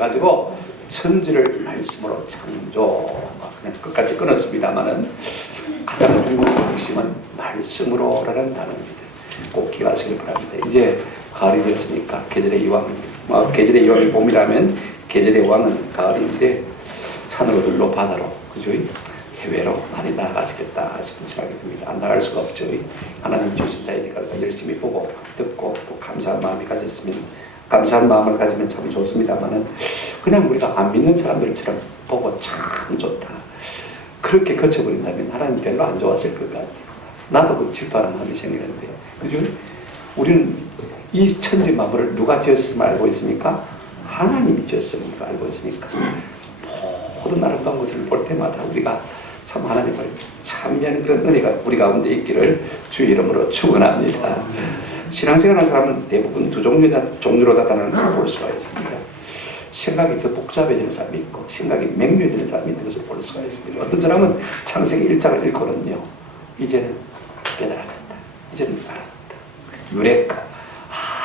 가지고 천지를 말씀으로 창조. 그냥 끝까지 끊었습니다만은 가장 중요한 핵심은 말씀으로라는 단어입니다. 꼭 기억하시길 바랍니다. 이제 가을이 되었으니까 계절의 이왕, 계절의 이왕이 봄이라면 계절의 왕은 가을인데 산으로 들로 바다로 그죠? 해외로 많이 나아가시겠다 싶은 생각이 듭니다. 안 나갈 수가 없죠. 하나님 주신 자이니까 열심히 보고 듣고 또 감사한 마음이 가졌으면 감사한 마음을 가지면 참 좋습니다만은 그냥 우리가 안 믿는 사람들처럼 보고 참 좋다 그렇게 거쳐버린다면 하나님 별로 안 좋아하실 것 같아요. 나도 그 질투하는 마음이 생기는데 그죠? 우리는 이 천지 만물을 누가 지었음을 알고 있으니까 하나님이 지었음을 알고 있으니까 모든 아름다운 것을 볼 때마다 우리가 참 하나님을 참여하는 그런 은혜가 우리 가운데 있기를 주의 이름으로 축원합니다. 신앙생활하는 사람은 대부분 두 종류로 나타나는 것을 볼 수가 있습니다. 생각이 더 복잡해지는 사람이 있고 생각이 맹렬해지는 사람이 있는 것을 볼 수가 있습니다. 어떤 사람은 창세기 1장을 읽고는요 이제는 깨달았다, 이제는 알았다, 유레카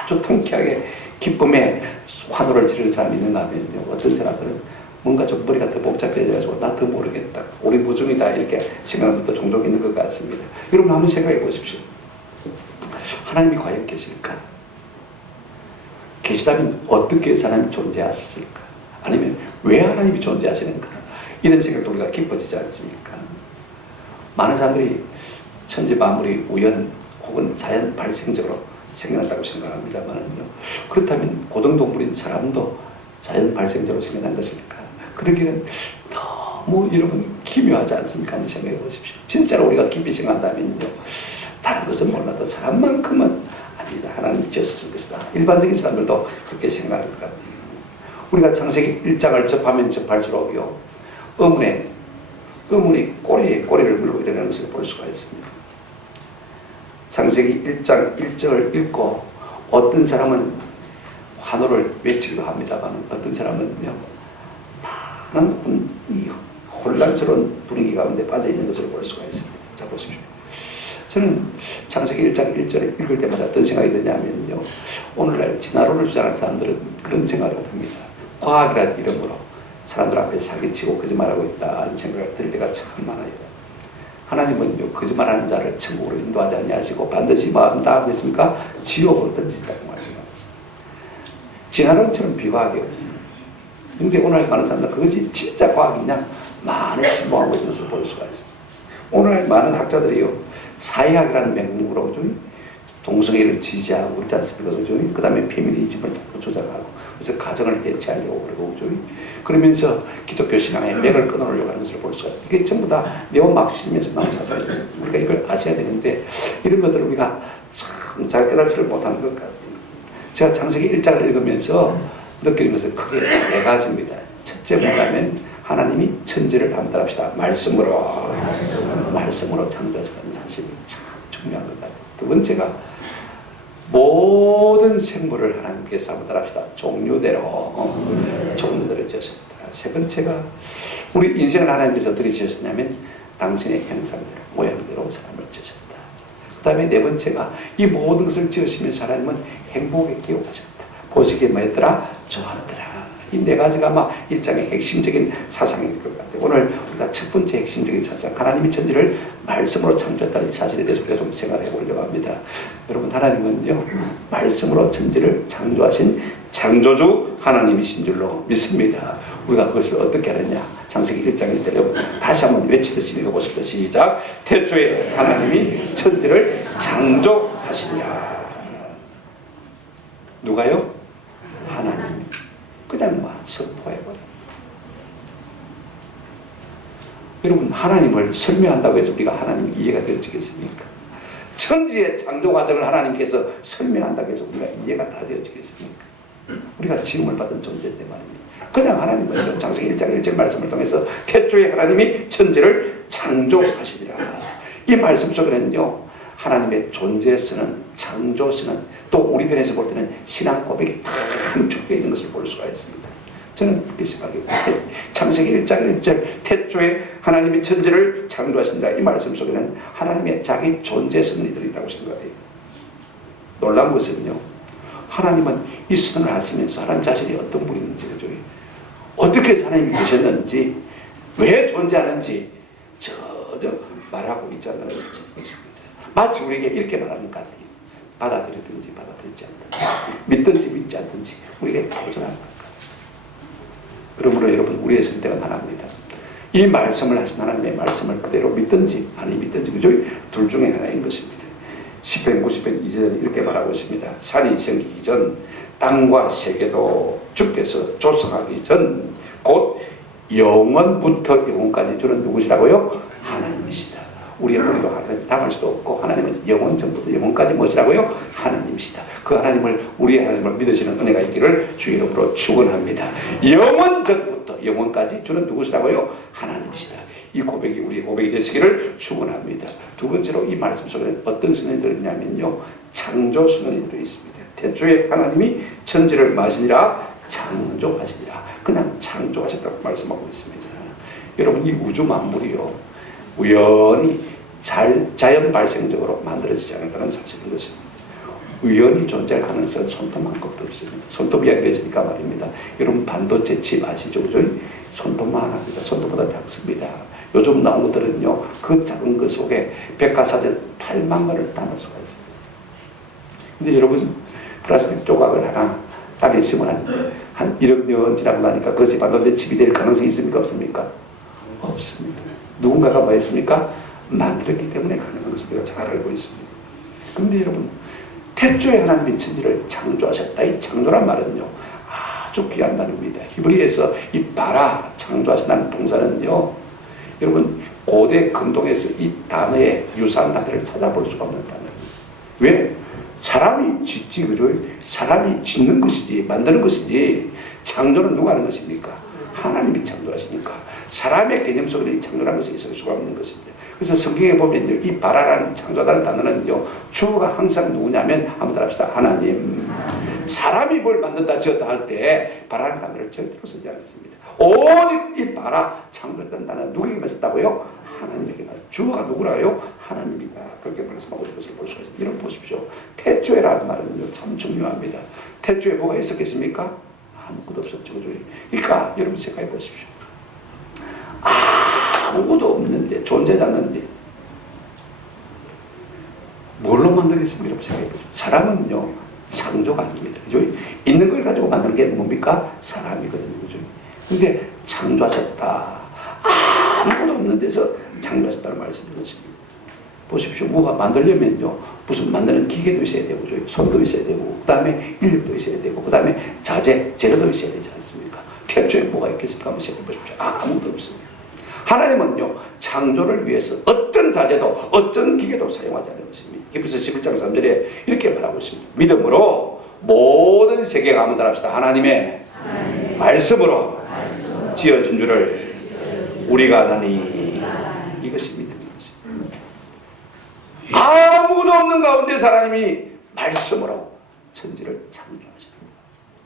아주 통쾌하게 기쁨에 환호를 지르는 사람이 있는가 하면요 어떤 사람들은 뭔가 좀 머리가 더 복잡해져가지고 나 더 모르겠다, 우리 무중이다 이렇게 생각하는 것도 종종 있는 것 같습니다. 여러분 한번 생각해 보십시오. 하나님이 과연 계실까? 계시다면 어떻게 하나님이 존재하셨을까? 아니면 왜 하나님이 존재하시는가? 이런 생각도 우리가 깊어지지 않습니까? 많은 사람들이 천지 만물이 우연 혹은 자연 발생적으로 생겨났다고 생각합니다만요. 그렇다면 고등동물인 사람도 자연 발생적으로 생겨난 것일까? 그러기는 너무 여러분 기묘하지 않습니까? 한번 생각해 보십시오. 진짜로 우리가 깊이 생각한다면요. 다른 것은 몰라도 사람만큼은 아니다. 하나님이 지었을 것이다. 일반적인 사람들도 그렇게 생각할 것 같아요. 우리가 창세기 1장을 접하면 접할수록요. 의문이 꼬리에 꼬리를 물고 일어나는 것을 볼 수가 있습니다. 창세기 1장 1절을 읽고 어떤 사람은 환호를 외치기도 합니다만 어떤 사람은요. 많은 이 혼란스러운 분위기 가운데 빠져있는 것을 볼 수가 있습니다. 자 보십시오. 저는 창세기 1장 1절을 읽을 때마다 어떤 생각이 드냐면요. 오늘날 진화론을 주장하는 사람들은 그런 생각을 듭니다. 과학이라는 이름으로 사람들 앞에 사기치고 거짓말하고 있다는 생각을 들 때가 참 많아요. 하나님은요 거짓말하는 자를 천국으로 인도하지 아니하시고 반드시 마음 다하고 있습니까? 지옥으로 던지신다고 말씀하셨습니다. 진화론처럼 비과학이 없어요. 근데 오늘 많은 사람들 그것이 진짜 과학이냐 많이 신봉하고 있는 것을 볼 수가 있습니다. 오늘 많은 학자들이요 사회학이라는 명목으로 동성애를 지지하고 있지 않습니까? 그 다음에 페미니즘을 자꾸 주장하고 그래서 가정을 해체하려고 그러고 그러면서 기독교 신앙의 맥을 끊어내려고 하는 것을 볼 수가 있습니다. 이게 전부 다 네오마르크시즘에서 나온 사상이에요. 우리가 이걸 아셔야 되는데 이런 것들을 우리가 참 잘 깨닫지를 못하는 것 같아요. 제가 창세기 1장을 읽으면서 느끼는 것은 크게 네 가지입니다. 첫째 뭐냐면 하나님이 천지를 한번 따라합시다. 말씀으로 창조하셨다는 사실이 참 중요한 것 같아요. 두 번째가 모든 생물을 하나님께서 한번 따라합시다. 종류대로 지으셨다. 세 번째가 우리 인생을 하나님께서 어떻게 지으셨냐면 당신의 형상대로 모양대로 사람을 지으셨다. 그 다음에 네 번째가 이 모든 것을 지으시면서 하나님은 행복에 기억하셨다. 보시기에 뭐였더라? 좋았더라. 이 네 가지가 아마 일장의 핵심적인 사상일 것 같아요. 오늘 우리가 첫 번째 핵심적인 사상, 하나님이 천지를 말씀으로 창조했다는 사실에 대해서 우리가 좀 생각해 보려고 합니다. 여러분, 하나님은요, 말씀으로 천지를 창조하신 창조주 하나님이신 줄로 믿습니다. 우리가 그것을 어떻게 하느냐? 창세기 1장 1절 여러분 다시 한번 외치듯이 읽어보십시오. 시작. 태초에 하나님이 천지를 창조하시냐. 누가요? 하나님. 그냥 선포해버려. 여러분, 하나님을 설명한다고 해서 우리가 하나님 이해가 되어지겠습니까? 천지의 창조 과정을 하나님께서 설명한다고 해서 우리가 이해가 다 되어지겠습니까? 우리가 지음을 받은 존재인데 말입니다. 그냥 하나님은 창세기 1장 1절 말씀을 통해서 태초에 하나님이 천지를 창조하시리라. 이 말씀 속에는요, 하나님의 존재서는, 창조서는, 또 우리 편에서 볼 때는 신앙 고백이 다 함축되어 있는 것을 볼 수가 있습니다. 저는 그렇게 생각해요. 창세기 1장 1절 태초에 하나님이 천지를 창조하신다. 이 말씀 속에는 하나님의 자기 존재성이 들어있다고 생각해요. 놀라운 것은요, 하나님은 이 선을 하시면서 하나님 자신이 어떤 분인지, 그죠? 어떻게 하나님이 계셨는지, 왜 존재하는지 저저 말하고 있잖아요. 마치 우리에게 이렇게 말하는 것 같아요. 받아들이든지 받아들이지 않든지, 믿든지 믿지 않든지 우리에게 도전하는 것 같아요. 그러므로 여러분, 우리의 선택은 하나입니다. 이 말씀을 하신 하나님의 말씀을 그대로 믿든지 아니 믿든지, 그죠? 둘 중에 하나인 것입니다. 시편 90편 2절에 이렇게 말하고 있습니다. 산이 생기기 전, 땅과 세계도 주께서 조성하기 전, 곧 영원부터 영원까지 주는 누구시라고요? 하나님이시다. 우리의 머리로 하나님 담을 수도 없고, 하나님은 영원 전부터 영원까지 무엇이라고요? 하나님이시다. 그 하나님을, 우리의 하나님을 믿으시는 은혜가 있기를 주 이름으로 축원합니다. 영원 전부터 영원까지 주는 누구시라고요? 하나님이시다. 이 고백이 우리의 고백이 되시기를 축원합니다. 두 번째로 이 말씀 속에는 어떤 선언이 들어있냐면요, 창조 선언이 들어있습니다. 태초에 하나님이 천지를 마시니라 창조하시니라. 그냥 창조하셨다고 말씀하고 있습니다. 여러분, 이 우주 만물이요, 우연히 자연 발생적으로 만들어지지 않았다는 사실인 것입니다. 우연히 존재할 가능성은 손톱만큼도 없습니다. 손톱 이야기를 했으니까 말입니다. 여러분, 반도체 칩 아시죠? 그죠? 손톱만 합니다. 손톱보다 작습니다. 요즘 나온 것들은요, 그 작은 것 속에 백과사전 8만 권을 담을 수가 있습니다. 근데 여러분, 플라스틱 조각을 하나 땅에 심으면 한 1억 년 지나고 나니까 그것이 반도체 칩이 될 가능성이 있습니까? 없습니까? 없습니다. 누군가가 뭐 했습니까? 만들었기 때문에 가능한 것을 우리가 잘 알고 있습니다. 그런데 여러분, 태초에 하나님이 천지를 창조하셨다. 이 창조란 말은요, 아주 귀한 단어입니다. 히브리에서 이 바라, 창조하신다는 동사는요, 여러분, 고대 근동에서 이 단어의 유사한 단어를 찾아볼 수가 없는 단어입니다. 왜? 사람이 짓지, 그죠? 사람이 짓는 것이지, 만드는 것이지, 창조는 누가 하는 것입니까? 하나님이 창조하시니까 사람의 개념 속에 창조라는 것이 있을 수가 없는 것입니다. 그래서 성경에 보면 이 바라라는 창조라는 단어는요, 주어가 항상 누구냐면, 한번 따라합시다. 하나님. 사람이 뭘 만든다 지었다 할 때 바라라는 단어를 절대로 쓰지 않습니다. 오직 이 바라, 창조라는 단어는 누구에게만 썼다고요? 하나님에게만. 주어가 누구라요? 하나님이다. 그렇게 말씀하고 있는 것을 볼 수가 있습니다. 이런 보십시오. 태초에라는 말은요, 참 중요합니다. 태초에 뭐가 있었겠습니까? 아무것도 없었죠. 그러니까 여러분 생각해 보십시오. 아무것도 없는데, 존재자는데 뭘로 만들겠습니까? 여러분 생각해 보십시오. 사람은요, 창조가 아닙니다. 그죠? 있는 걸 가지고 만드는 게 뭡니까? 사람이거든요. 그죠? 근데 창조하셨다. 아무것도 없는 데서 창조하셨다는 말씀인 것입니다. 보십시오. 뭐가 만들려면요, 무슨 만드는 기계도 있어야 되고, 손도 있어야 되고, 그 다음에 인력도 있어야 되고, 그 다음에 자재, 재료도 있어야 되지 않습니까? 태초에 뭐가 있겠습니까? 한번 생각해 보십시오. 아무것도 없습니다. 하나님은요, 창조를 위해서 어떤 자재도, 어떤 기계도 사용하지 않은 것입니다. 히브리서 11장 3절에 이렇게 말하고 있습니다. 믿음으로 모든 세계가, 한번 따라합시다. 하나님의 말씀으로 지어진 줄을 우리가 아나니, 이것이 믿음인 것입니다. 아무것도 없는 가운데 하나님이 말씀으로 천지를 창조하십니다.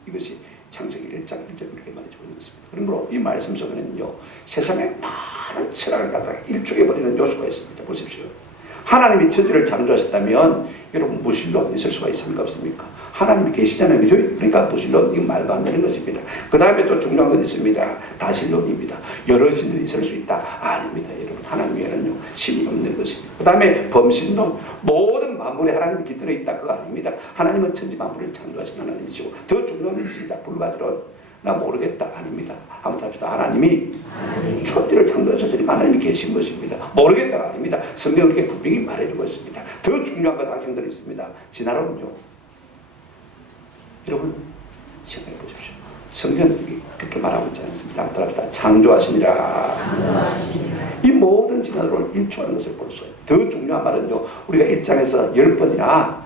이것이 창세기 1장 1절 이렇게 말해주고 있는 것입니다. 그러므로 이 말씀 속에는요, 세상에 많은 철학을 갖다가 일축해버리는 요소가 있습니다. 보십시오. 하나님이 천지를 창조하셨다면 여러분, 무신론 있을 수가 있습니까? 없습니까? 하나님이 계시잖아요. 그죠? 그러니까 무신론, 이건 말도 안 되는 것입니다. 그 다음에 또 중요한 건 있습니다. 다신론입니다. 여러 신들이 있을 수 있다? 아닙니다. 여러분, 하나님 외에는요, 신이 없는 것입니다. 그 다음에 범신론, 모든 만물에 하나님이 깃들어 있다. 그거 아닙니다. 하나님은 천지 만물을 창조하신 하나님이시고, 더 중요한 건 있습니다. 불가지론. 나 모르겠다. 아닙니다. 한번 합시다. 하나님이 천지를 창조하셨으니까 하나님이 계신 것입니다. 모르겠다가 아닙니다. 성경은 이렇게 분명히 말해주고 있습니다. 더 중요한 건 학생들이 있습니다. 진화론은요, 여러분 생각해 보십시오. 성경은 그렇게 말하고 있지 않습니다. 한번 합시다. 창조하시니라. 이 모든 진화론을 일치하는 것을 볼 수 있어요. 더 중요한 말은요, 우리가 1장에서 10번이나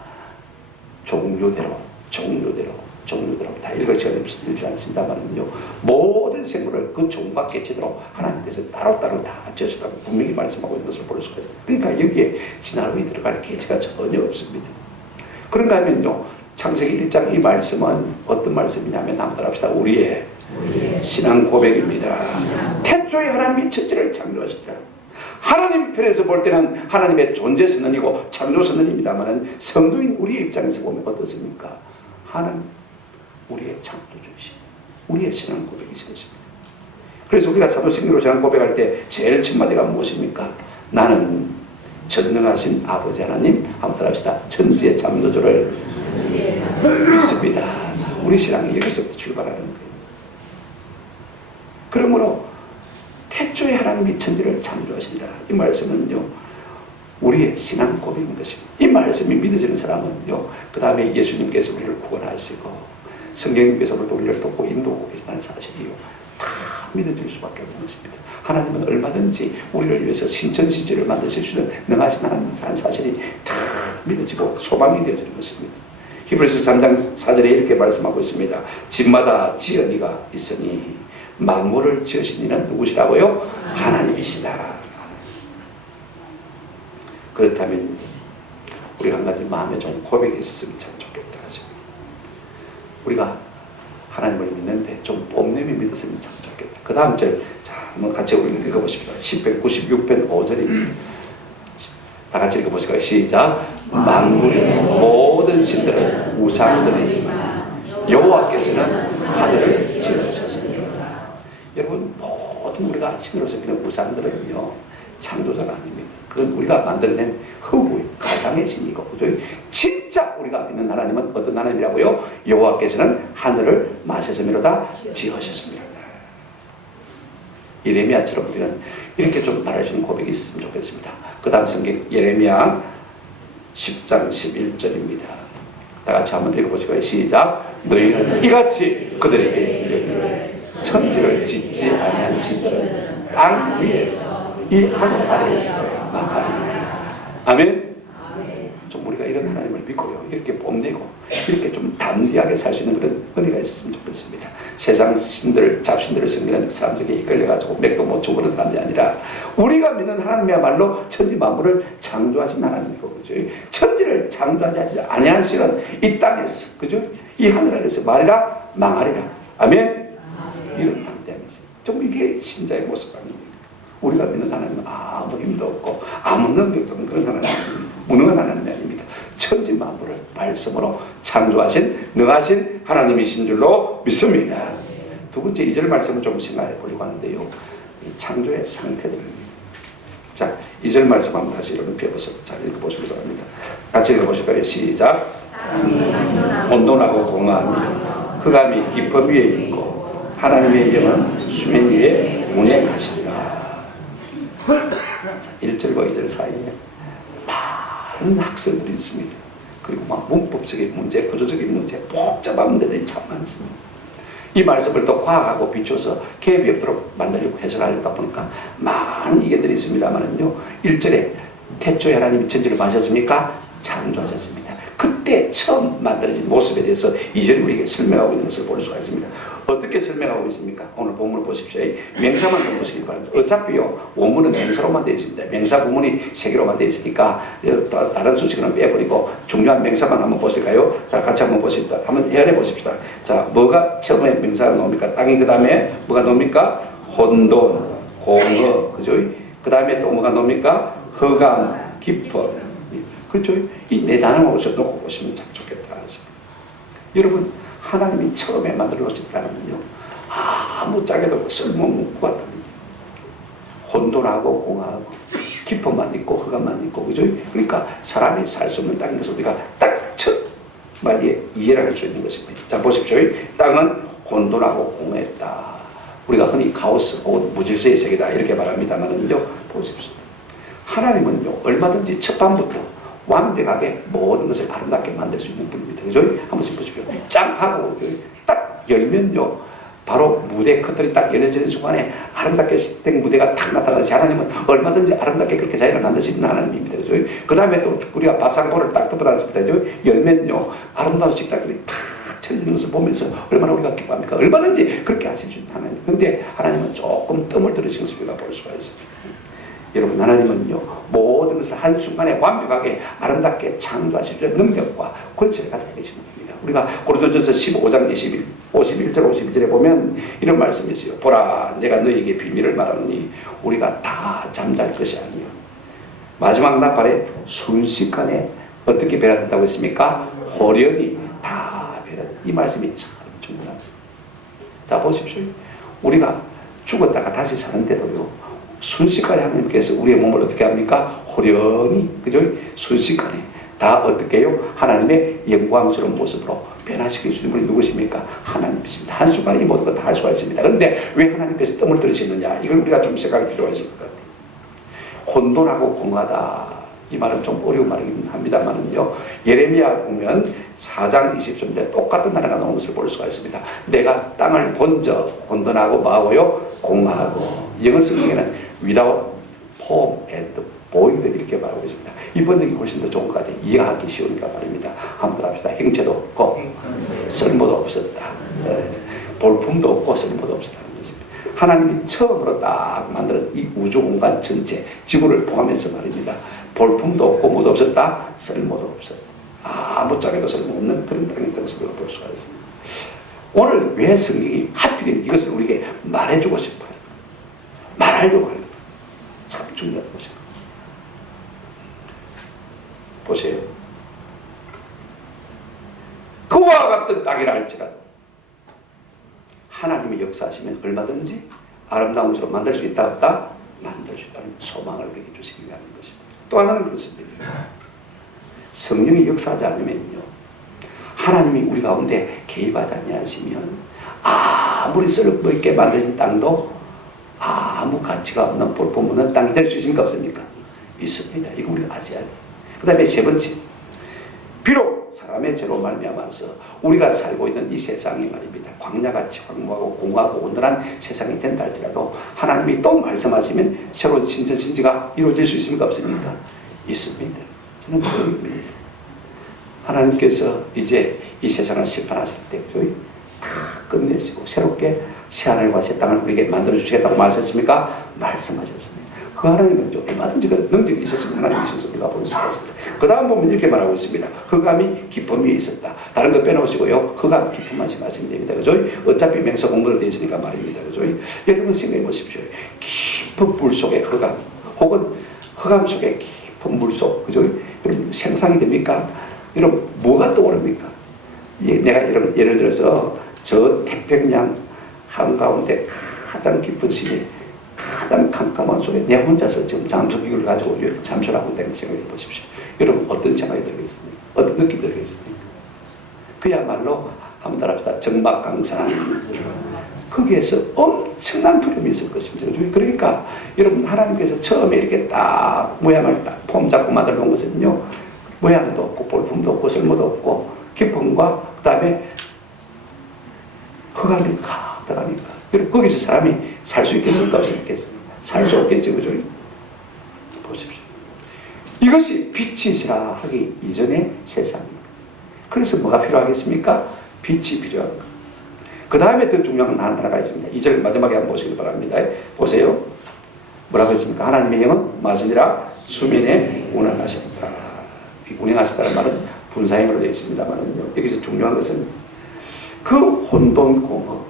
종류대로 다 읽을 시간이 없지 않습니다만요, 모든 생물을 그 종과 개체대로 하나님께서 따로따로 다 지으셨다고 분명히 말씀하고 있는 것을 볼 수가 있습니다. 그러니까 여기에 진화론이 들어갈 계기가 전혀 없습니다. 그런가 하면요, 창세기 1장 이 말씀은 어떤 말씀이냐면, 한번 따라합시다. 우리의 신앙 고백입니다. 태초에 하나님이 천지를 창조하셨다. 하나님 편에서 볼 때는 하나님의 존재 선언이고 창조 선언입니다만, 성도인 우리의 입장에서 보면 어떻습니까? 하나님, 우리의 창조주이신, 우리의 신앙 고백이신 것입니다. 그래서 우리가 사도신경으로 저는 고백할 때 제일 첫 마디가 무엇입니까? 나는 전능하신 아버지 하나님, 한번 따라합시다. 천지의 창조주를 믿습니다. 우리 신앙이 여기서부터 출발하는 거예요. 그러므로 태초에 하나님이 천지를 창조하시니라. 이 말씀은요, 우리의 신앙 고백인 것입니다. 이 말씀이 믿어지는 사람은요, 그 다음에 예수님께서 우리를 구원하시고 성령님께서 우리를 돕고 인도하고 계시다는 사실이요, 다 믿어질 수밖에 없는 것입니다. 하나님은 얼마든지 우리를 위해서 신천지지를 만드실 수 있는 능하신 하나님이라는 사실이 다 믿어지고 소망이 되어지는 것입니다. 히브리서 3장 4절에 이렇게 말씀하고 있습니다. 집마다 지은 이가 있으니 만물을 지으신 이는 누구시라고요? 하나님이시다. 그렇다면 우리 한 가지 마음에 좀 고백이 있었으면 참 좋겠다 하십니다. 우리가 하나님을 믿는데 좀 뽐내며 믿었으면 참 좋겠다. 그 다음 절, 자, 한번 같이 우리 읽어보십시다. 10편 96편 5절입니다. 다 같이 읽어보실까요? 시작. 만물의 모든 신들은 우상들이지만 여호와께서는 하늘을 지으셨습니다. 여러분, 모든 우리가 신으로 섬기는 우상들은요, 창조자가 아닙니다. 그건 우리가 만들어낸 허구의 가상의 신이고, 그죠? 진짜 우리가 믿는 하나님은 어떤 하나님이라고요? 여호와께서는 하늘을 마셔서미로다 지으셨습니다. 예레미야처럼 우리는 이렇게 좀 말해주는 고백이 있으면 좋겠습니다. 그 다음 성경 예레미야 10장 11절입니다. 다 같이 한번 읽어보시고요. 시작. 너희는 이같이 그들에게 이르기를 천지를 짓지 아니한 신들은 땅 위에서 이 하늘 아래에서 망하리라. 아멘. 좀 우리가 이런 하나님을 믿고요, 이렇게 뽐내고 이렇게 좀 담대하게 살 수 있는 그런 은혜가 있으면 좋겠습니다. 세상 신들, 잡신들을 섬기는 사람들에게 이끌려가지고 맥도 못 주고 그런 사람이 아니라 우리가 믿는 하나님이야말로 천지 만물을 창조하신 하나님이고, 그죠? 천지를 창조하지 아니한 신은 이 땅에서, 그죠? 이 하늘 아래에서 말이라 망하리라. 아멘. 이런 담대함이 있어요. 좀 이게 신자의 모습 아닙니까? 우리가 믿는 하나님은 아무 힘도 없고 아무 능력도 없는 그런 하나님입니다. 무능한 하나님이 아닙니다. 천지 만물을 말씀으로 창조하신 능하신 하나님이신 줄로 믿습니다. 두 번째 2절 말씀을 좀 생각해 보려고 하는데요, 창조의 상태들입니다. 자, 2절 말씀 한번 다시 여러분 펴서 잘 읽어보시기 바랍니다. 같이 읽어보실까요? 시작. 혼돈하고 공허함이 흑암이 깊음 위에 있고 하나님의 영은 수면 위에 운행하시니라. 1절과 2절 사이에 많은 학설들이 있습니다. 그리고 막 문법적인 문제, 구조적인 문제, 복잡한 문제들이 참 많습니다. 이 말씀을 또 과학하고 비춰서 갭이 없도록 만들려고 해석하려다 보니까 많은 이견들이 있습니다만은요, 1절에 태초에 하나님이 천지를 만드셨습니까? 창조하셨습니다. 그때 처음 만들어진 모습에 대해서 2절이 우리에게 설명하고 있는 것을 볼 수가 있습니다. 어떻게 설명하고 있습니까? 오늘 본문을 보십시오. 명사만 좀 보시기 바랍니다. 어차피요, 원문은 명사로만 되어 있습니다. 명사 구문이 3개로만 되어 있으니까 다른 수식은 빼버리고 중요한 명사만 한번 보실까요? 자, 같이 한번 보십시다. 한번 헤아려 보십시다. 자, 뭐가 처음에 명사가 나옵니까? 땅이 그 다음에 뭐가 나옵니까? 혼돈, 공허, 그죠? 그 다음에 또 뭐가 나옵니까? 흑암, 깊어. 그렇죠? 이 네 단어만 놓고 보시면 참 좋겠다. 여러분, 하나님이 처음에 만들어 놓으셨다면요, 아무 짝에도 쓸모없는 것 같답니다. 혼돈하고 공허하고 깊음만 있고 흑암만 있고, 그죠? 그러니까 사람이 살 수 없는 땅인 것을 우리가 딱 첫 마디에 이해를 할 수 있는 것입니다. 자, 보십시오. 땅은 혼돈하고 공허했다. 우리가 흔히 카오스 혹은 무질서의 세계다 이렇게 말합니다만은요, 보십시오. 하나님은요, 얼마든지 첫 밤부터 완벽하게 모든 것을 아름답게 만들 수 있는 분입니다. 그죠? 한 번씩 보십시오. 짱 하고 딱 열면요, 바로 무대 커튼이 딱 열려지는 순간에 아름답게 된 무대가 탁 나타나듯이 하나님은 얼마든지 아름답게 그렇게 자연을 만들 수 있는 하나님입니다. 그죠? 그 다음에 또 우리가 밥상보를 딱 덮어놨습니다. 그죠? 열면요, 아름다운 식탁들이 탁 쳐지는 것을 보면서 얼마나 우리가 기뻐합니까? 얼마든지 그렇게 하실 수 있는 하나님. 근데 하나님은 조금 뜸을 들으신 것을 우리가 볼 수가 있습니다. 여러분, 하나님은요, 모든 것을 한순간에 완벽하게 아름답게 창조하실 수 있는 능력과 권세를 가지고 계신 분입니다. 우리가 고린도전서 15장 51절 52절에 보면 이런 말씀이 있어요. 보라, 내가 너희에게 비밀을 말하노니 우리가 다 잠잘 것이 아니요 마지막 나팔에 순식간에 어떻게 변화된다고 했습니까? 호련히 다 변화된다. 이 말씀이 참 중요합니다. 자, 보십시오. 우리가 죽었다가 다시 사는데도요, 순식간에 하나님께서 우리의 몸을 어떻게 합니까? 호련히, 그죠? 순식간에 다 어떻게 해요? 하나님의 영광스러운 모습으로 변화시켜 주시는 분이 누구십니까? 하나님이십니다. 한순간에 이 모든 걸 다 할 수가 있습니다. 그런데 왜 하나님께서 뜸을 들이시느냐? 이걸 우리가 좀 생각할 필요가 있을 것 같아요. 혼돈하고 공하다. 이 말은 좀 어려운 말이긴 합니다만은요, 예레미야 보면 4장 23절에 똑같은 단어가 나오는 것을 볼 수가 있습니다. 내가 땅을 본저 혼돈하고 뭐하고요? 공하고. 영어 성경에는 without form and void 이렇게 말하고 있습니다. 이 번역이 훨씬 더 좋은 것 같아요. 이해하기 쉬우니까 말입니다. 한번 합시다. 행체도 없고 쓸모도 없었다. 볼품도 없고 쓸모도 없었다. 하나님이 처음으로 딱 만든 이 우주 공간 전체, 지구를 포함해서 말입니다. 볼품도 없고 뭐도 없었다? 쓸모도 없었다. 아무짝에도 쓸모없는 그런 땅이었다는 것을 볼 수가 있습니다. 오늘 왜 성경이 하필 이것을 우리에게 말해주고 싶어요? 말하려고 해요. 참 중요한 것이에요. 보세요. 그와 같은 땅이라 할지라도 하나님이 역사하시면 얼마든지 아름다운 것으로 만들 수 있다 없다? 만들 수 있다는 소망을 우리에게 주시기 위한 것입니다. 또 하나는 그렇습니다. 성령이 역사하지 않으면요, 하나님이 우리 가운데 개입하지 아니하시면 아무리 쓸모있게 만들어진 땅도 아무 가치가 없는 볼품없는 땅이 될 수 있습니까? 없습니까? 있습니다. 이거 우리가 아셔야 돼요. 그 다음에 세 번째, 비록 사람의 죄로 말미암아서 우리가 살고 있는 이 세상이 말입니다, 광야같이 황무하고 공하고 온전한 세상이 된다 할지라도 하나님이 또 말씀하시면 새로운 신천신지가 이루어질 수 있습니까? 없습니까? 있습니다. 저는 그걸 믿습니다. 하나님께서 이제 이 세상을 심판하실 때 저희 다 끝내시고 새롭게 새하늘과 새 땅을 우리에게 만들어 주시겠다고 말씀하셨습니까? 말씀하셨습니다. 그 하나님은 얼마든지 그 능력이 있으신 하나님이셔서 우리가 볼 수가 있습니다. 그 다음 보면 이렇게 말하고 있습니다. 흑암이 기쁨 위에 있었다. 다른 거 빼놓으시고요, 흑암 기쁨만 생각하시면 됩니다. 그죠? 어차피 맹서 공부로 되어 있으니까 말입니다. 그죠? 여러분 생각해 보십시오. 깊은 물 속에 흑암, 혹은 흑암 속에 깊은 물 속, 그죠? 여러분 생상이 됩니까? 여러분 뭐가 떠오릅니까? 내가 여러분 예를 들어서 저 태평양 한가운데 가장 깊은 시내, 가장 캄캄한 속에 내 혼자서 지금 잠수기를 가지고 잠수를 하고 있다는 생각해 보십시오. 여러분 어떤 생각이 들겠습니까? 어떤 느낌이 들겠습니까? 그야말로 한번 따라합시다. 정막강산. 거기에서 엄청난 두려움이 있을 것입니다. 그러니까 여러분 하나님께서 처음에 이렇게 딱 모양을 딱 폼 잡고 만들어 놓은 것은요, 모양도 없고 볼품도 없고 쓸모도 없고 기쁨과 그 다음에 흑암이 가득하니까 여러분 거기서 사람이 살 수 있겠습니까? 없겠습니까? 살 수 없겠죠. 그죠? 보십시오. 이것이 빛이시라 하기 이전의 세상입니다. 그래서 뭐가 필요하겠습니까? 빛이 필요한 것. 그 다음에 더 중요한 하나가 있습니다. 2절 마지막에 한번 보시기 바랍니다. 보세요. 뭐라고 했습니까? 하나님의 영은 마시니라 수면에 운행하셨다. 운행하셨다는 말은 분사형으로 되어 있습니다만요, 여기서 중요한 것은 그 혼돈 공허,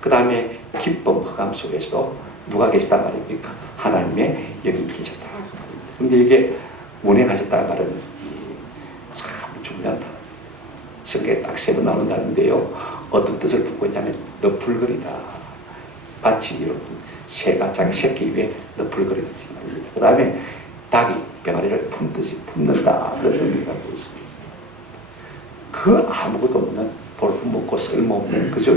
그 다음에 기쁨 흑암 속에서도 누가 계시다 말입니까? 하나님의 영이 계셨다. 그런데 이게 운행하셨다는 말은 참 중요한 단어. 성경에 딱 세 번 나온다는데요, 어떤 뜻을 품고 있냐면 너풀거리다. 마치 여러분 새가 자기 새끼 위에 너풀거리듯이 말입니다. 그 다음에 닭이 병아리를 품듯이 품는다. 그런 의미가 있습니다. 그 아무것도 없는 볼품 없고 쓸모없는 그저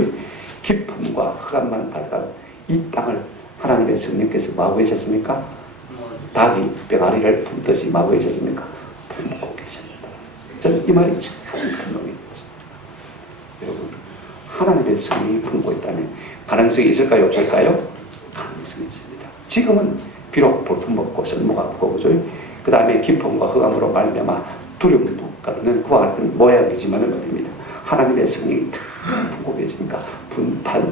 기쁨과 흑암만 가득한 이 땅을 하나님의 성령께서 뭐하고 계셨습니까? 닭이 병아리를 품듯이 뭐하고 계셨습니까? 품고 계셨다. 저는 이 말이 참 감동이 됐죠. 여러분 하나님의 성령이 품고 있다면 가능성이 있을까요? 없을까요? 가능성이 있습니다. 지금은 비록 볼품 없고 쓸모가 없고 그죠? 그 다음에 기쁨과 흑암으로 말미암아 두려움도 갖는 그와 같은 모양이지만은 말입니다. 하나님의 성령이 다 품고 계시니까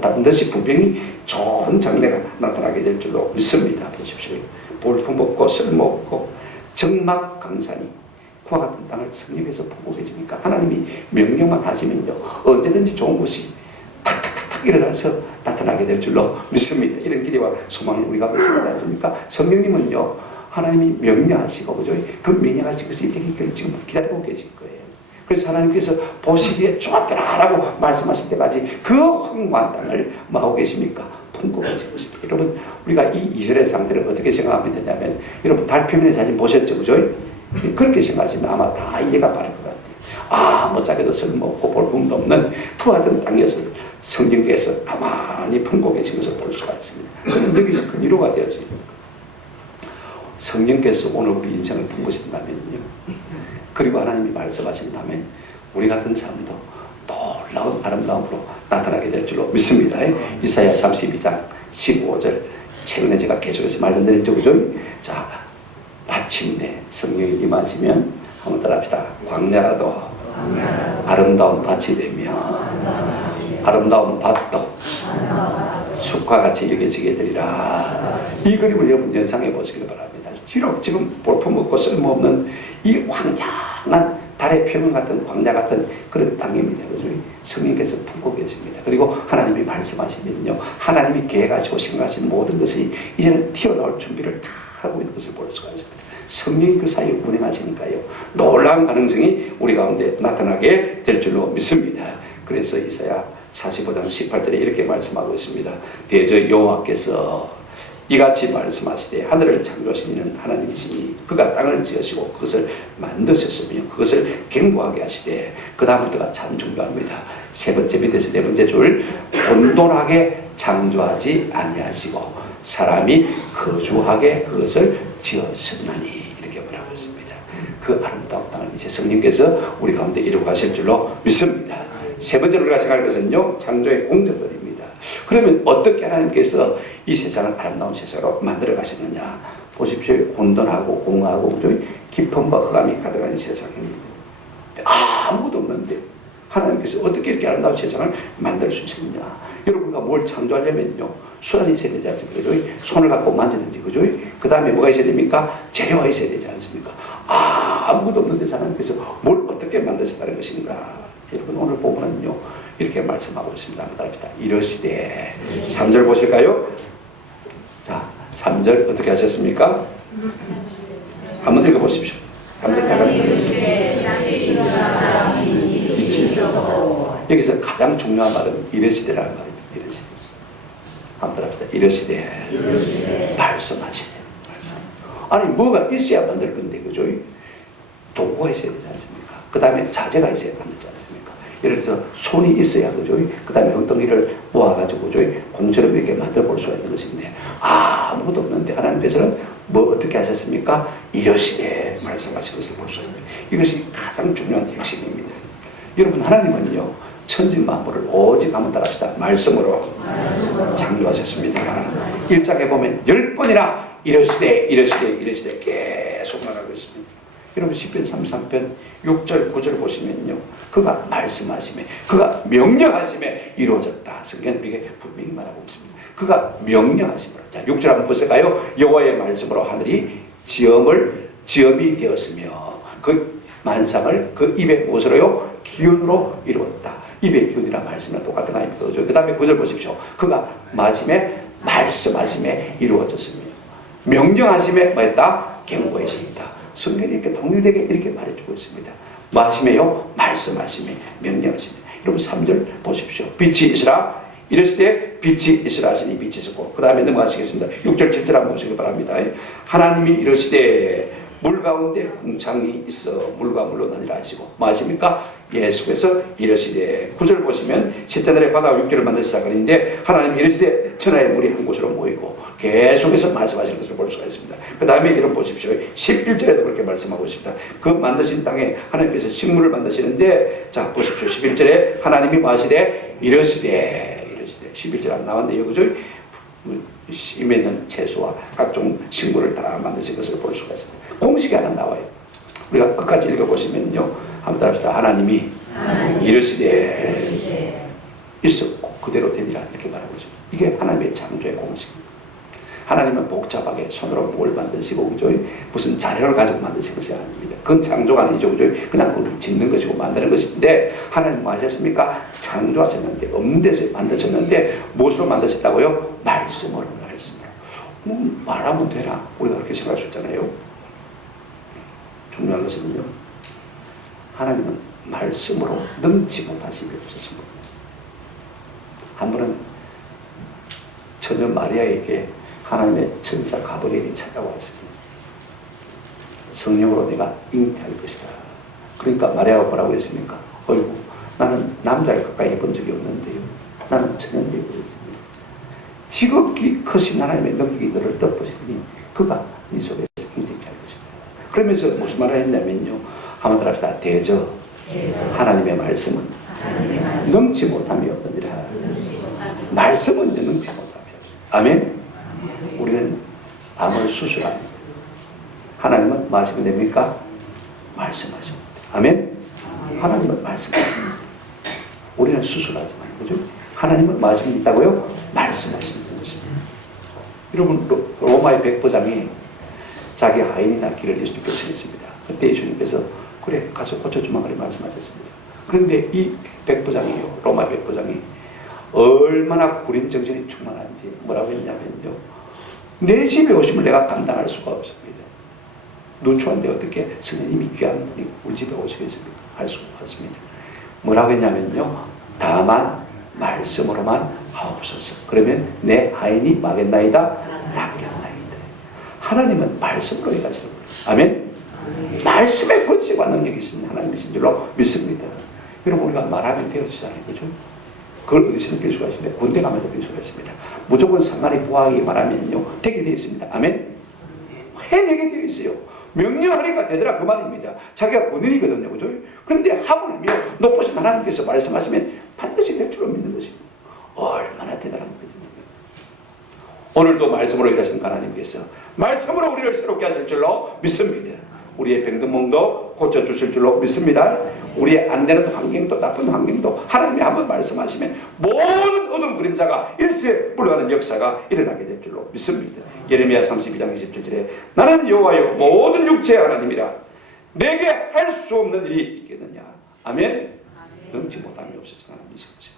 반드시 분명히 좋은 장래가 나타나게 될 줄로 믿습니다. 보십시오. 볼품 없고 쓸모 없고 정막강산이 그와 같은 땅을 성령께서 품고 계시니까 하나님이 명령만 하시면요, 언제든지 좋은 것이 탁탁탁탁 일어나서 나타나게 될 줄로 믿습니다. 이런 기대와 소망을 우리가 가지지 않습니까? 성령님은요, 하나님이 명령하시고 그죠? 그 명령하신 것이 되기를 지금 기다리고 계실 거예요. 그래서 하나님께서 보시기에 좋았더라라고 말씀하실 때까지 그 황무한 땅을 뭐하고 계십니까? 품고 계신 것입니다. 여러분, 우리가 이 이스라엘 상태를 어떻게 생각하면 되냐면, 여러분 달 표면의 사진 보셨죠? 그죠? 그렇게 생각하시면 아마 다 이해가 빠를 것 같아요. 아무짝에도 쓸모없고 볼품도 없는 투하던 땅이었을 성령께서 가만히 품고 계신 것을 볼 수가 있습니다. 그는 여기서 큰 위로가 되어져요. 성령께서 오늘 우리 인생을 품으신다면요, 그리고 하나님이 말씀하신다면 우리 같은 사람도 놀라운 아름다움으로 나타나게 될 줄로 믿습니다. 이사야 32장 15절, 최근에 제가 계속해서 말씀드렸죠, 그죠? 자, 마침내 성령이 임하시면 한번 따라합시다. 광야라도 아름다운 밭이 되며 아름다운 밭도 숲과 같이 여겨지게 되리라. 이 그림을 여러분 연상해 보시길 바랍니다. 비록 지금 볼품없고 쓸모없는 이 황량한 달의 표면 같은 광야 같은 그런 땅입니다. 성령께서 품고 계십니다. 그리고 하나님이 말씀하시면요, 하나님이 계획하시고 생각하신 모든 것이 이제는 튀어나올 준비를 다 하고 있는 것을 볼 수가 있습니다. 성령이 그 사이에 운행하시니까요, 놀라운 가능성이 우리 가운데 나타나게 될 줄로 믿습니다. 그래서 이사야 45장 18절에 이렇게 말씀하고 있습니다. 대저 여호와께서 이같이 말씀하시되 하늘을 창조하신 이는 하나님이시니 그가 땅을 지으시고 그것을 만드셨으며 그것을 견고하게 하시되, 그 다음부터가 참 중요합니다. 세 번째 밑에서 네 번째 줄, 혼돈하게 창조하지 아니하시고 사람이 거주하게 그것을 지으셨나니, 이렇게 말하고 있습니다. 그 아름다운 땅을 이제 성령께서 우리 가운데 이루어 가실 줄로 믿습니다. 세 번째로 우리가 생각할 것은요, 창조의 공정들입니다. 그러면 어떻게 하나님께서 이 세상을 아름다운 세상으로 만들어 가셨느냐? 보십시오. 혼돈하고 공허하고 기쁨과 흑암이 가득한 세상입니다. 아무것도 없는데 하나님께서 어떻게 이렇게 아름다운 세상을 만들 수 있느냐? 여러분과 뭘 창조하려면요, 수단이 있어야 되지 않습니까? 그죠? 손을 갖고 만지는지, 그죠? 그 다음에 뭐가 있어야 됩니까? 재료가 있어야 되지 않습니까? 아무것도 없는데 하나님께서 뭘 어떻게 만드셨다는 것인가? 여러분, 오늘 보면은요, 이렇게 말씀하고 있습니다. 한번 따라합시다. 이러시되. 3절 보실까요? 자, 3절 어떻게 하셨습니까? 한번 읽어보십시오. 3절 다 같이 빛이 있어. 여기서 가장 중요한 말은 이러시되라는 말입니다. 이러시되. 한번 따라합시다. 이러시되. 말씀하시되. 말씀. 아니, 뭐가 있어야 만들 건데, 그죠? 도구가 있어야 되지 않습니까? 그 다음에 자재가 있어야 만들지 않습니까? 예를 들어서 손이 있어야, 그죠? 그 다음에 엉덩이를 모아가지고, 그죠? 공처럼 이렇게 만들어 볼 수가 있는 것인데, 아무것도 없는데 하나님께서는 뭐 어떻게 하셨습니까? 이러시되 말씀하신 것을 볼 수 있습니다. 이것이 가장 중요한 핵심입니다. 여러분, 하나님은요, 천지만물을 오직 한번 따라합시다. 말씀으로 창조하셨습니다. 1장에 보면 10번이나 이러시되 계속 말하고 있습니다. 여러분, 시편 33편 6절 9절 보시면요, 그가 말씀하심에, 그가 명령하심에 이루어졌다. 성경은 우리에게 분명히 말하고 있습니다. 그가 명령하심으로. 자, 6절 한번 보실까요? 여호와의 말씀으로 하늘이 지엄이 되었으며 그 만상을 그 입의 무엇으로요? 기운으로 이루었다. 입의 기운이라 말씀이랑 똑같은 아닙니까? 그 다음에 9절 보십시오. 그가 말씀하심에 이루어졌으며 명령하심에 뭐했다? 견고했습니다. 성경이 이렇게 동일되게 이렇게 말해주고 있습니다. 뭐 하시me요? 말씀하시며 명령하시며. 여러분, 3절 보십시오. 빛이 있으라 이르시되 빛이 있으라 하시니 빛이 있었고, 그 다음에 넘어가시겠습니다. 6절 7절 한번 보시기 바랍니다. 하나님이 이르시되 물 가운데 궁창이 있어 물과 물로 나뉘라 하시고, 뭐 하십니까? 예수께서 이르시되. 9절 보시면 셋째 바다와 육지를 만드시다 그랬는데 하나님이 이르시되 천하의 물이 한 곳으로 모이고, 계속해서 말씀하시는 것을 볼 수가 있습니다. 그 다음에 이런 보십시오. 11절에도 그렇게 말씀하고 있습니다. 그 만드신 땅에 하나님께서 식물을 만드시는데, 자 보십시오. 11절에 하나님이 뭐 하시되 이르시되 11절 안 나왔네요, 그죠? 심에 있는 채소와 각종 식물을 다 만드신 것을 볼 수가 있습니다. 공식이 하나 나와요. 우리가 끝까지 읽어보시면요, 한번 따라합시다. 하나님이 이르시되 있었고 그대로 되니라, 이렇게 말하고 있습니다. 이게 하나님의 창조의 공식입니다. 하나님은 복잡하게 손으로 뭘 만드시고, 그죠? 무슨 자료를 가지고 만드신 것이 아닙니다. 그건 창조가 아니죠, 그죠? 그냥 그걸 짓는 것이고 만드는 것인데, 하나님 뭐 하셨습니까? 창조하셨는데, 없는 데서 만드셨는데, 무엇으로 만드셨다고요? 말씀으로. 말하면 되나? 우리가 그렇게 생각할 수 있잖아요. 중요한 것은요, 하나님은 말씀으로 능치 못하심이 없으신 겁니다. 한 번은 처녀 마리아에게 하나님의 천사 가브리엘이 찾아왔습니다. 성령으로 내가 잉태할 것이다. 그러니까 마리아가 뭐라고 했습니까? 어이구, 나는 남자를 가까이 해본 적이 없는데요. 나는 처녀인데 그랬습니다. 지극히 크신 하나님의 능력이 너를 덮으시니 그가 네 속에서 잉태케 할 것이다. 그러면서 무슨 말을 했냐면요. 한번 따라합시다. 대저 하나님의 말씀은 능치 못함이 없느니라. 말씀은 능치 못함이 없어. 아멘. 우리는 암을 수술합니다. 하나님은 말씀이 됩니까? 말씀하십니다. 아멘. 하나님은 말씀하십니다. 우리는 수술하지 말고, 그죠? 하나님은 말씀이 있다고요? 말씀하십니다. 여러분, 로마의 백부장이 자기 하인이 낫기를 예수님께 청했습니다. 그때 예수님께서 그래 가서 고쳐주마 그래 말씀하셨습니다. 그런데 이 백부장이요, 로마 백부장이 얼마나 구린 정신이 충만한지 뭐라고 했냐면요, 내 집에 오시면 내가 감당할 수가 없습니다. 누추한데 어떻게 스님이 귀한 분이 우리 집에 오시겠습니까? 할 수가 없습니다. 뭐라고 했냐면요, 다만 말씀으로만 하옵소서. 그러면 내 하인이 막겠나이다? 낫겠나이다. 하나님은 말씀으로 일하시는 거예요. 아멘. 말씀의 권세와 능력이 있는 하나님이신 줄로 믿습니다. 여러분, 우리가 말하면 되어지잖아요. 그죠? 그걸 어디서 느낄 수가 있습니다. 군대 가면 느낄 수가 있습니다. 무조건 상관이 부하게 말하면요, 되게 되어 있습니다. 아멘. 해내게 되어 있어요. 명령하니까 되더라 그 말입니다. 자기가 군인이거든요. 그죠? 그런데 하물며 높으신 하나님께서 말씀하시면 반드시 될 줄로 믿는 것입니다. 얼마나 대단한 거죠. 오늘도 말씀으로 일하시는 하나님께서 말씀으로 우리를 새롭게 하실 줄로 믿습니다. 우리의 병든 몸도 고쳐주실 줄로 믿습니다. 우리의 안 되는 환경도 나쁜 환경도 하나님이 한번 말씀하시면 모든 어두운 그림자가 일시에 물러가는 역사가 일어나게 될 줄로 믿습니다. 예레미야 32장 27절에 나는 여호와여 모든 육체의 하나님이라 내게 할 수 없는 일이 있겠느냐. 아멘. 능치 못함이 없으신 하나님이시죠.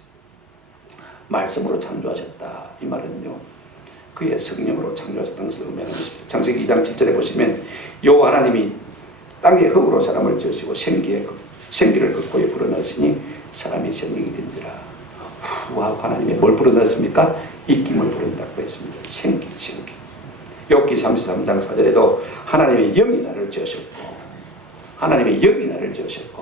말씀으로 창조하셨다. 이 말은요, 그의 성령으로 창조하셨다는 것을 의미하는 것입니다. 창세기 2장 7절에 보시면 여호와 하나님이 땅에 흙으로 사람을 지으시고 생기를 그 코에 불어넣으시니 사람이 생명이 된지라. 하나님이 뭘 불어넣었습니까? 입김을 불어넣었다고 했습니다. 생기. 욥기 33장 4절에도 하나님의 영이 나를 지으셨고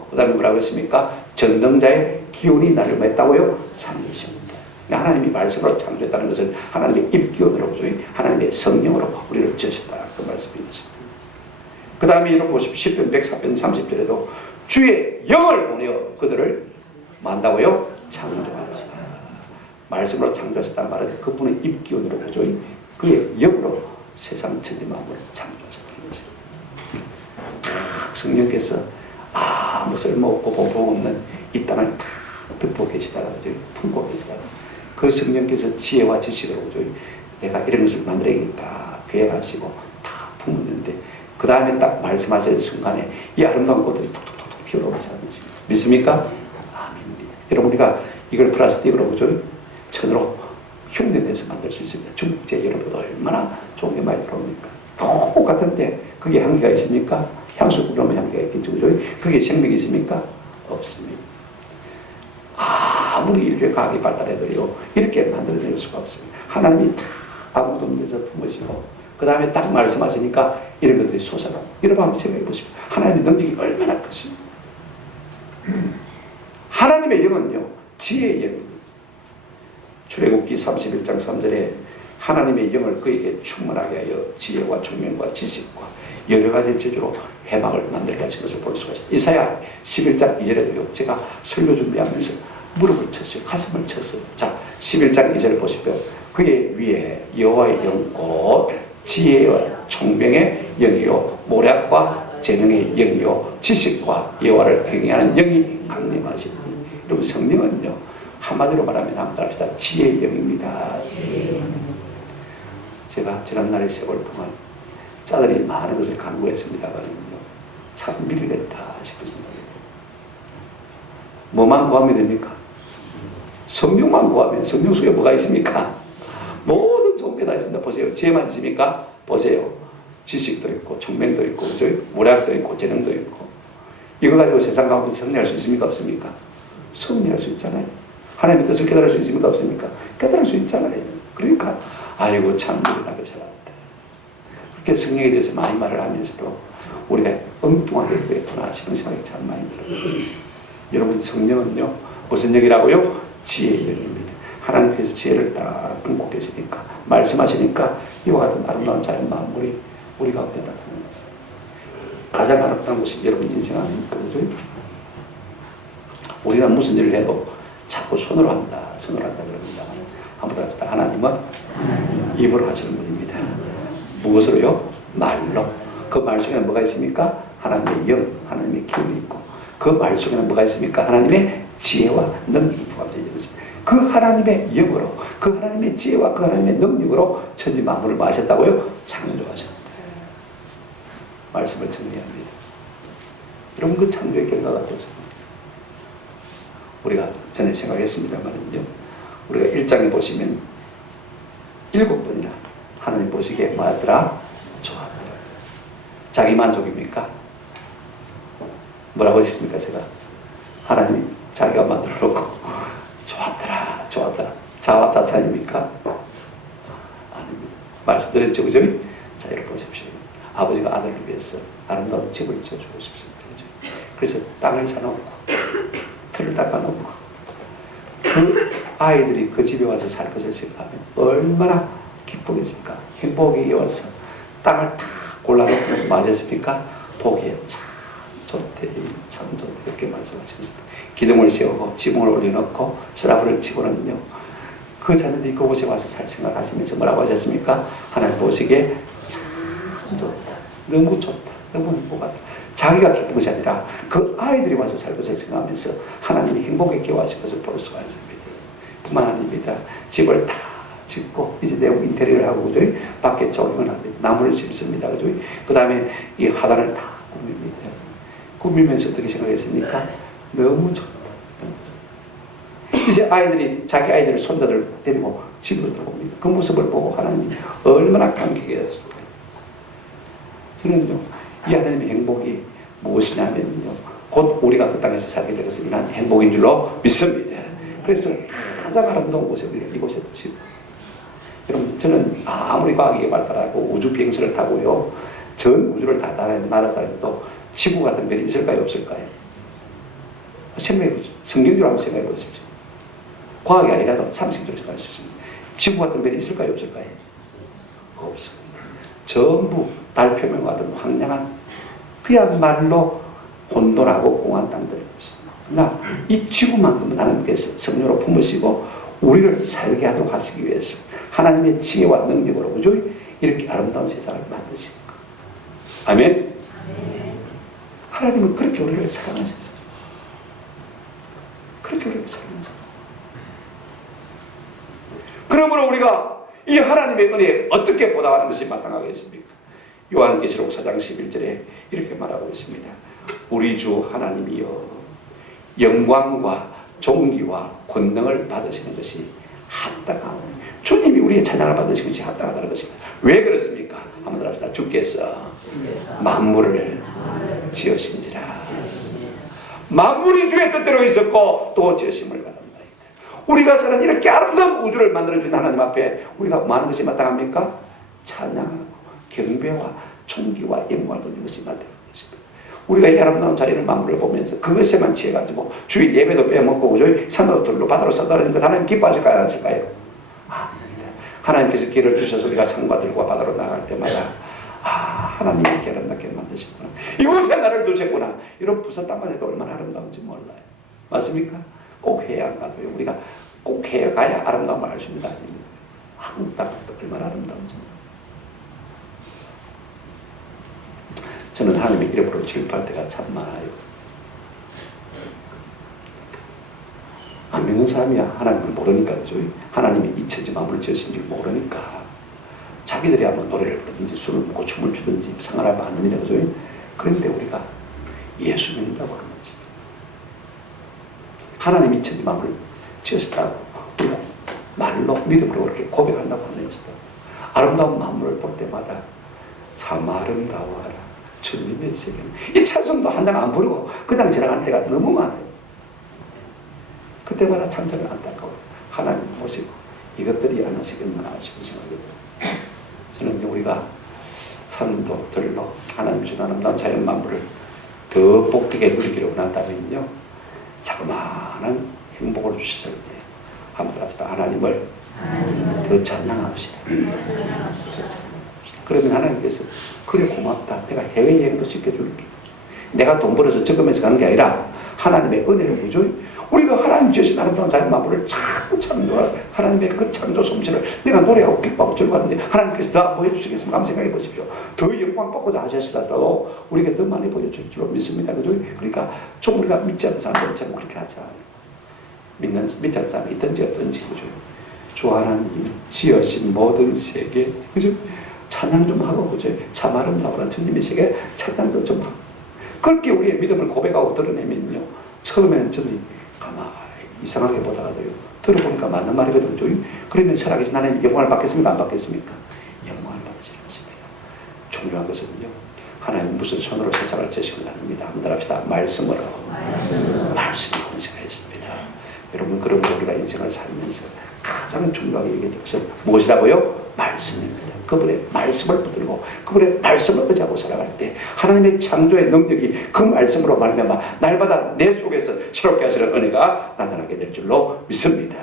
그 다음에 뭐라고 했습니까? 전능자의 기운이 나를 맺다고요? 살리십니다. 하나님이 말씀으로 창조했다는 것은 하나님의 입기운으로, 하나님의 성령으로 우리를 지으셨다. 그 말씀입니다. 그 다음에 이렇게 보십시오. 10편 104편 30절에도 주의 영을 보내어 그들을 만다고요? 창조하사. 말씀으로 창조하셨다는 말은 그분의 입기운으로, 그의 영으로 세상 천지 만물을 창조하셨다는 것입니다. 성령께서 아무 쓸모없고 볼품없는 이 땅을 다 덮고 계시다가, 품고 계시다가 그 성령께서 지혜와 지식으로 내가 이런 것을 만들어야겠다 계획하시고 다 품었는데 그 다음에 딱 말씀하시는 순간에 이 아름다운 꽃들이 톡톡톡 튀어나오기 시작합니다. 믿습니까? 아멘입니다. 여러분, 우리가 이걸 플라스틱으로 천으로 흉내내서 만들 수 있습니다. 중국제 여러분 얼마나 좋은 게 많이 들어옵니까? 똑같은데 그게 향기가 있습니까? 향수 뿌리면 향기가 있겠죠. 그게 생명이 있습니까? 없습니다. 아무리 인류의 과학이 발달해도요, 이렇게 만들어낼 수가 없습니다. 하나님이 다 아무도 없는 데서 품으시고 그 다음에 딱 말씀하시니까 이런 것들이 솟아나고. 여러분 한번 생각해 보십시오. 하나님의 능력이 얼마나 크십니까? 하나님의 영은요, 지혜의 영입니다. 출애굽기 31장 3절에 하나님의 영을 그에게 충만하게 하여 지혜와 총명과 지식과 여러 가지 재주로 회막을 만들게 하신 것을 볼 수가 있습니다. 이사야 11장 2절에도요, 제가 설교 준비하면서 무릎을 쳤어요. 가슴을 쳤어요. 자, 11장 2절 보시면 그의 위에 여호와의 영 곧 지혜와 총명의 영이요 모략과 재능의 영이요 지식과 여호와를 경외하는 영이 강림하시니. 여러분, 성령은요, 한마디로 말하면 한번 합시다. 지혜의 영입니다. 제가 지난날의 세월 동안 자들이 많은 것을 강구했습니다만요, 참 미리겠다 싶었습니다. 뭐만 구하면 됩니까? 성령만 구하면 성령 속에 뭐가 있습니까? 모든 좋은 게 다 있습니다. 보세요. 지혜만 있습니까? 보세요. 지식도 있고 총명도 있고 모략도 있고 재능도 있고. 이거 가지고 세상 가운데 승리할 수 있습니까? 없습니까? 승리할 수 있잖아요. 하나님의 뜻을 깨달을 수 있습니까? 없습니까? 깨달을 수 있잖아요. 그러니까 아이고 참 미련하게 살았다. 그렇게 성령에 대해서 많이 말을 하면서도 우리가 엉뚱하게 그랬구나 싶은 생각이 참 많이 들어요. 여러분 성령은요 무슨 영이라고요? 지혜의 영입니다. 하나님께서 지혜를 딱 품고 계시니까 말씀하시니까 이와 같은 아름다운 자연 마음이 우리 가운데 나타나는 것입니다. 가장 아름다운 것이 여러분 인생 아닙니까? 그죠? 우리는 무슨 일을 해도 자꾸 손으로 한다 그럽니다. 한번 더 합시다. 하나님은 입으로 하시는 분입니다. 무엇으로요? 말로. 그 말 속에는 뭐가 있습니까? 하나님의 영, 하나님의 기운이 있고 그 말 속에는 뭐가 있습니까? 하나님의 지혜와 능력이 부합되어 있는 것입니다. 그 하나님의 영으로, 그 하나님의 지혜와 그 하나님의 능력으로 천지 만물을 뭐 하셨다고요? 창조하셨다. 말씀을 정리합니다. 여러분 그 창조의 결과 같아서 우리가 전에 생각했습니다만요. 우리가 1장에 보시면 7번이나 하나님 보시기에 뭐하더라? 좋았더라. 자기 만족입니까? 뭐라고 하셨습니까? 제가 하나님이 자기가 만들어 놓고 좋았더라. 자화자찬입니까? 아닙니다. 말씀드렸죠, 그죠? 자, 여러분 보십시오. 아버지가 아들을 위해서 아름다운 집을 지어주고 싶습니다. 그죠? 그래서 땅을 사놓고 틀을 닦아놓고 그 아이들이 그 집에 와서 살 것을 생각하면 얼마나 기쁘겠습니까? 행복이 와서 땅을 다 골라놓고 맞았습니까? 보기에 참 좋대, 참 좋대 이렇게 말씀하셨습니다. 기둥을 세우고 지붕을 올려놓고 수라불을 치고는요 그 자녀들이 그곳에 와서 살 생각하시면서 뭐라고 하셨습니까? 하나님 보시기에 참 좋다, 너무 좋다, 너무 행복하다. 자기가 기쁜 것이 아니라 그 아이들이 와서 살 것을 생각하면서 하나님이 행복에 기여하실 것을 볼 수가 있습니다. 뿐만 아닙니다. 집을 다 짓고 이제 내부 인테리어를 하고 그죠? 밖에 조경을 합니다. 나무를 심습니다. 그죠? 그 다음에 이 하단을 다 꾸밉니다. 꾸미면서 어떻게 생각했습니까? 너무 좋다. 너무 좋다. 이제 아이들이 자기 아이들을 손자들 데리고 집으로 들어옵니다. 그 모습을 보고 하나님이 얼마나 감격했을까. 저는요 이 하나님의 행복이 무엇이냐면요 곧 우리가 그 땅에서 살게 될 것을 이란 행복인 줄로 믿습니다. 그래서 가장 아름다운 곳에 우리가 이곳에 도시고 여러분 저는 아무리 과학이 발달하고 우주 비행선을 타고요 전 우주를 다 날아다녀도 지구 같은 별이 있을까요 없을까요? 생각해보죠. 성경적으로 한번 생각해 보십시오. 과학이 아니라도 상식적으로 생각할 수 있습니다. 지구 같은 별이 있을까요 없을까요? 없습니다. 전부 달 표면 같은 황량한 그야말로 혼돈하고 공한 땅들이고 있습니다. 그러나 이 지구만큼은 하나님께서 성령으로 품으시고 우리를 살게 하도록 하시기 위해서 하나님의 지혜와 능력으로 그죠? 이렇게 아름다운 세상을 만드신 거. 아멘? 하나님은 그렇게 우리를 사랑하셨어요. 그렇게 우리를 사랑하셨어요. 그러므로 우리가 이 하나님의 은혜에 어떻게 보답하는 것이 마땅하겠습니까? 요한계시록 4장 11절에 이렇게 말하고 있습니다. 우리 주 하나님이여 영광과 존귀와 권능을 받으시는 것이 합당하오니 주님이 우리의 찬양을 받으시는 것이 합당하다는 것입니다. 왜 그렇습니까? 한번 더 합시다. 주께서 만물을 지으신지라. 만물이 주의 뜻대로 있었고 또 지으심을 받았나이다. 우리가 사는 이렇게 아름다운 우주를 만들어준 하나님 앞에 우리가 뭐 하는 것이 마땅합니까? 찬양하고 경배와 존귀와 영광을 돌리는 것이 마땅한 것입니다. 우리가 이 아름다운 자연을 만물을 보면서 그것에만 취해가지고 주일 예배도 빼먹고 그죠? 산으로 바다로 쏟아내는 것 하나님 기뻐하실까요? 안 하실까요? 아닙니다. 하나님께서 길을 주셔서 우리가 산과 들과 바다로 나갈 때마다 하나님이 이렇게 아름답게 만드셨구나. 이곳에 나를 두셨구나. 이런 부산 땅만 해도 얼마나 아름다운지 몰라요. 맞습니까? 꼭 해야 가도요. 우리가 꼭 해야 가야 아름다움을 알 수 있는 거 아닙니까? 한국 땅도 얼마나 아름다운지. 저는 하나님의 이름으로 질투할 때가 참 많아요. 안 믿는 사람이야 하나님을 모르니까 그죠? 하나님이 이 천지 만물을 지으신 줄 모르니까 자기들이 아마 노래를 부르든지 술을 먹고 춤을 추든지 상하라 반입니다. 그죠? 그런데 우리가 예수 믿는다고 하는 것이다. 하나님이 천지 만물을 지으셨다고 우리가 말로 믿음으로 그렇게 고백한다고 하는 것이다. 아름다운 만물을 볼 때마다 참 아름다워하라 주님의 세계. 이 찬송도 한 장 안 부르고 그냥 지나가는 애가 너무 많아요. 그때마다 찬송을 안타까워요. 하나님 모시고 이것들이 아니시겠나 싶은 생각이 들어요. 저는 이제 우리가 삶도 들로 하나님 주나는 자연 만물을 더 복되게 누리기를 원한다면요, 자그마한 행복을 주셨을 때 한번 합시다. 하나님을 더 찬양합시다. 그러면 하나님께서 그래 고맙다. 내가 해외여행도 시켜줄게. 내가 돈 벌어서 적으면서 간 게 아니라 하나님의 은혜를 보죠. 우리가 하나님 주신 아름다운 자연 만물을 참 창조할 하나님의 그 창조 솜씨를 내가 노래하고 기뻐하고 즐거워하는데 하나님께서 다 보여주시겠습니까? 한번 생각해 보십시오. 더 영광 받고자 하셨으라도 우리에게 더 많이 보여줄 줄 믿습니다. 그죠? 그러니까 좀 우리가 믿지 않는 사람들처럼 그렇게 하자. 믿지 않는 사람이 있든지 없든지, 그죠? 주 하나님 지으신 모든 세계, 그죠? 찬양 좀 하고, 그죠? 참 아름다운 주님의 세계 찬양 좀 하고. 그렇게 우리의 믿음을 고백하고 드러내면요, 처음에는 저들이 가만히 이상하게 보다가도요, 들어보니까 맞는 말이거든요. 그러면 살아계신 하나님 영광을 받겠습니까? 안 받겠습니까? 영광을 받으실 것입니다. 중요한 것은요, 하나님 무슨 손으로 세상을 지으신 건 아닙니다. 한번 합시다. 말씀으로. 말씀으로 인생했습니다. 여러분, 그러면 우리가 인생을 살면서 가장 중요하게 얘기할 것은 무엇이라고요? 말씀입니다. 그분의 말씀을 붙들고 그분의 말씀을 의지하고 살아갈 때 하나님의 창조의 능력이 그 말씀으로 말미암아 날마다 내 속에서 새롭게 하시는 은혜가 나타나게 될 줄로 믿습니다.